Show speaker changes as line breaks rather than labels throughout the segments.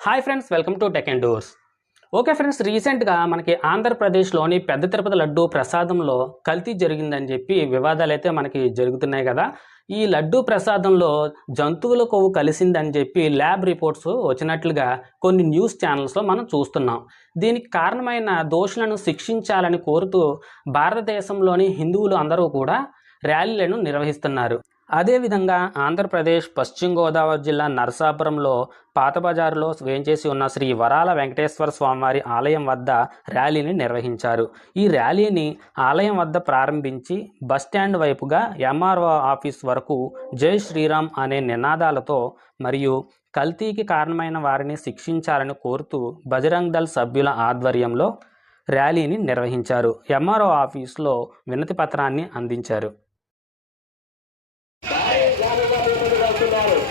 Hi friends welcome to tech and doors okay friends రీసెంట్గా మనకి ఆంధ్రప్రదేశ్లోని పెద్ద తిరుపతి లడ్డు ప్రసాదంలో కల్తీ జరిగిందని చెప్పి వివాదాలు అయితే మనకి జరుగుతున్నాయి కదా. ఈ లడ్డు ప్రసాదంలో జంతువుల కొవ్వు కలిసిందని చెప్పి ల్యాబ్ రిపోర్ట్స్ వచ్చినట్లుగా కొన్ని న్యూస్ ఛానల్స్లో మనం చూస్తున్నాం. దీనికి కారణమైన దోషులను శిక్షించాలని కోరుతూ భారతదేశంలోని హిందువులు అందరూ కూడా ర్యాలీలను నిర్వహిస్తున్నారు. అదేవిధంగా ఆంధ్రప్రదేశ్ పశ్చిమ గోదావరి జిల్లా నరసాపురంలో పాత బజారులో వేంచేసి ఉన్న శ్రీ వరాల వెంకటేశ్వర స్వామివారి ఆలయం వద్ద ర్యాలీని నిర్వహించారు. ఈ ర్యాలీని ఆలయం వద్ద ప్రారంభించి బస్టాండ్ వైపుగా ఎంఆర్ఓ ఆఫీస్ వరకు జై శ్రీరామ్ అనే నినాదాలతో మరియు కల్తీకి కారణమైన వారిని శిక్షించాలని కోరుతూ బజరంగ్ దళ్ సభ్యుల ఆధ్వర్యంలో ర్యాలీని నిర్వహించారు. ఎంఆర్ఓ ఆఫీస్లో వినతి పత్రాన్ని అందించారు.
పవిత్రం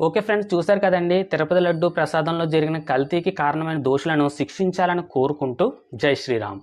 ఓకే ఫ్రెండ్స్ చూశారు కదండి తిరుపతి లడ్డు ప్రసాదంలో జరిగిన కల్తీకి కారణమైన దోషులను శిక్షించాలని కోరుకుంటూ జై శ్రీరామ్.